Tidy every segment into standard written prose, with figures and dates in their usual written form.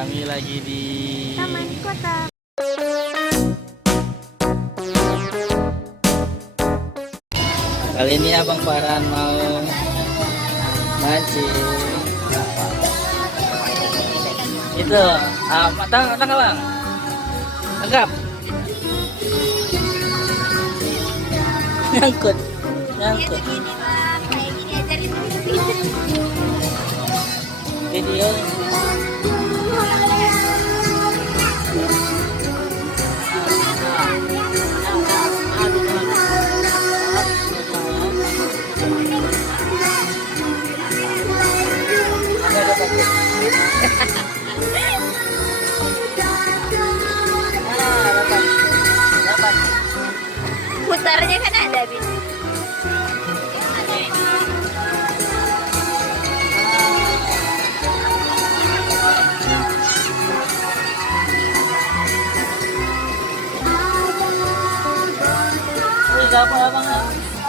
Kami lagi di Taman Kota. Kali ini Abang Farhan mau mancing. Itu, matang Abang. Tangkap. Nyangkut. Nyangkut. Kayak gini ajarin Video. Putarnya kan ada bis. Dapat Abang.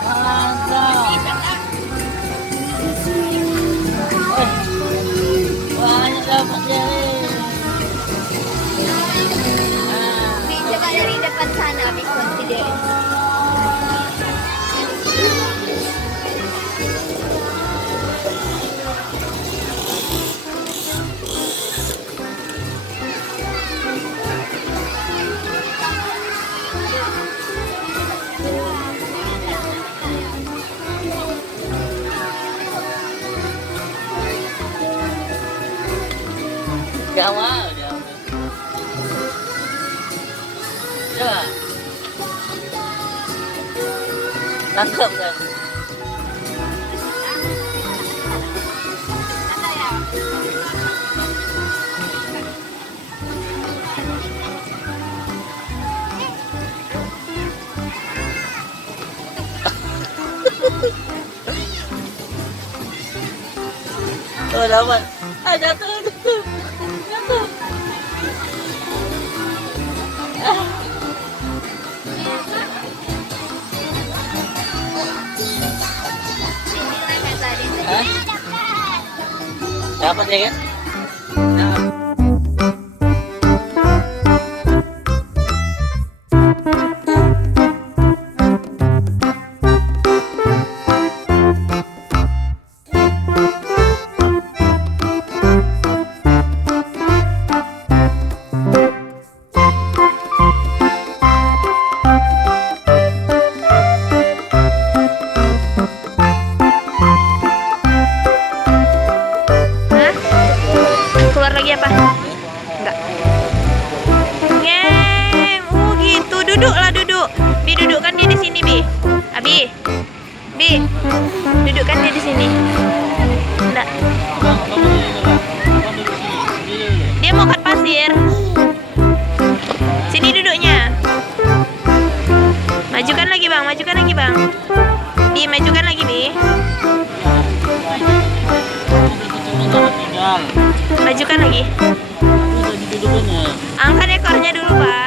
Mantap. Banyak dapatnya. Coba dari depan sana habis consider. Gak mau dia. Coba. Tangkap kan. Oh dapat. Jatuh. Jatuh. Hah? Dapat ya kan? Keluar lagi apa? Enggak. Ngem. Oh gitu. Duduklah duduk. Bi dudukkan dia di sini, Bi. Abi. Bi. Dudukkan dia di sini. Enggak. Dia mau kat pasir. Sini duduknya. Majukan lagi, Bang. Majukan lagi, Bang. Bi, majukan lagi, Bi. Majukan lagi. Angkat ekornya dulu, Pak.